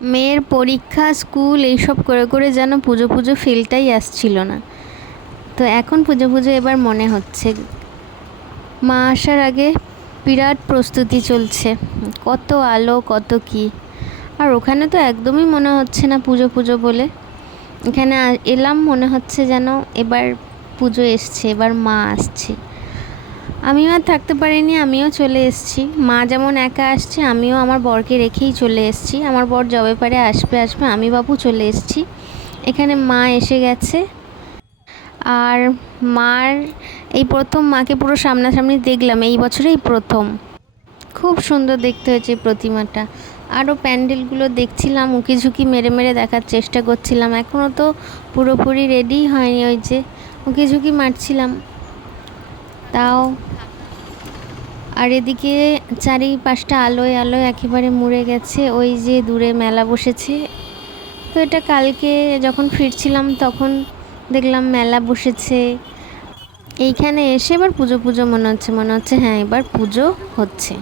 মেয়ের পরীক্ষা, স্কুল এইসব করে করে যেন পুজো পুজো ফিলটাই আসছিল না। তো এখন পুজো পুজো এবার মনে হচ্ছে। মা আসার আগে বিরাট প্রস্তুতি চলছে, কত আলো কত কি। আর ওখানে তো একদমই মনে হচ্ছে না পুজো পুজো বলে। এখানে এলাম মনে হচ্ছে যেন এবার পুজো এসছে, এবার মা আসছে। আমিও আর থাকতে পারিনি, আমিও চলে এসেছি। মা যেমন একা আসছে, আমিও আমার বরকে রেখেই চলে এসেছি। আমার বর যবে পারে আসবে, আমি বাবু চলে এসেছি। এখানে মা এসে গেছে। আর মার এই প্রথম মাকে পুরো সামনাসামনি দেখলাম, এই বছরেই প্রথম। খুব সুন্দর দেখতে হয়েছে প্রতিমাটা। আরও প্যান্ডেলগুলো দেখছিলাম, উঁকি ঝুঁকি মেরে মেরে দেখার চেষ্টা করছিলাম। এখনও তো পুরোপুরি রেডি হয়নি, ওই যে উঁকি ঝুঁকি মারছিলাম তাও। আর এদিকে চারিপাশটা আলোয় আলোয় একেবারে মুড়ে গেছে। ওই যে দূরে মেলা বসেছে। তো এটা কালকে যখন ফিরছিলাম তখন দেখলাম মেলা বসেছে। এইখানে এসে এবার পুজো পুজো মনে হচ্ছে হ্যাঁ এবার পুজো হচ্ছে।